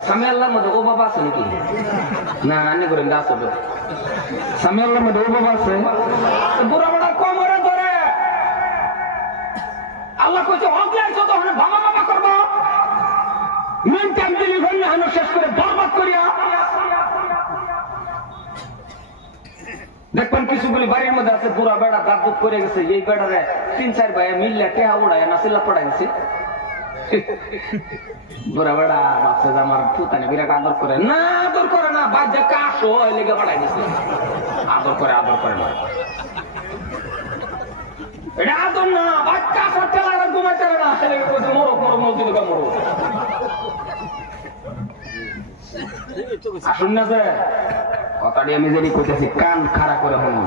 স্বামী আল্লাহর মধ্যে ও বাবা আছে নাকি? না আনে করেন গাছ হবে স্বামী আল্লাহর মধ্যে ও বাবা আছে। বুড়া বড়া কোমরে ধরে আল্লাহ কইছে অজ্ঞান তো তখন বাবা বাবা করবো মেন টাইম দিলি হইলে হানো শেষ করে বরবাদ করিয়া দেখবেন কিছুগুলি বাড়ির মধ্যে আছে পুরা বেড়া দাঁত করে গেছে এই বেড়ারে 3-4 ভাই মিললে টেহা উড়ায় না সিল্লা পড়াই গেছে বুড়া বেড়া ভাবছে যে আমার পুতানি বিরাট আদর করে না আদর করে না বাচ্চা কাশো লেগে পড়াই গেছে আদর করে না এটা আদর না বাচ্চা সরতে লাগে ঘুমাইতে না ছেলেকে কইছে মরো মরো মসজিদ কা মরো আসুন না যে কথাটি আমি যদি কইতেছি কান খাড়া করে শুনুন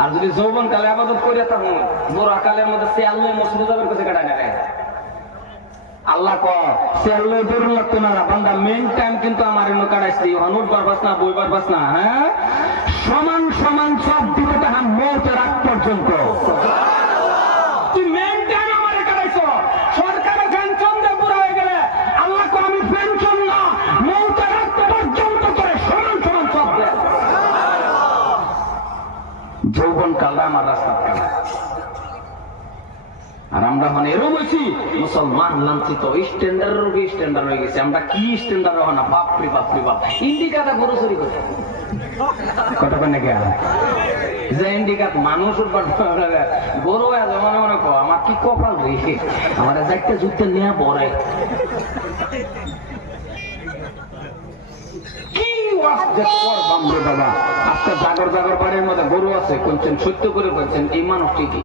আর যদি যৌবন কালে আবাদত করে থাকুন বুড়া কালের মধ্যে সিয়াল্লো মসজিদের কাছে কাটা নেয় আল্লাহ ক সিয়াল্লো দূর লাগতো না বান্দা মেন টাইম কিন্তু আমার এনে কাটাইছি হনুর পারবাস না বই পারবাস না হ্যাঁ সমান সমান সব দিকে তাহা মৌতের আগ পর্যন্ত তুই মেন টাইম আমারে কাটাইছ সরকারের পেনশন দিয়ে বুড়া হয়ে গেলে আল্লাহ ক আমি পেনশন না মৌতের আগ পর্যন্ত করে সমান সমান সব দেয় যৌবন কালটা আমার রাস্তার কাল আর আমরা মানে এরও বলছি মুসলমান লাঞ্ছিত স্ট্যান্ডার্ড রোগে স্ট্যান্ডার্ড হয়ে গেছে আমরা কি স্ট্যান্ডার্ড হওয়া না বাপরে বাপরে বাপ ইন্ডিকাটা গরু চুরি করে কতক্ষণ নাকি যে ইন্ডিকাত মানুষ গরু মনে মনে কো আমার কি কপাল রেখে আমার একটা যুদ্ধে নেওয়া বড়াই কি বাবা আজকে জাগর জাগর বাড়ির মধ্যে গরু আছে কোনছেন সত্য করে বলছেন এই মানুষটি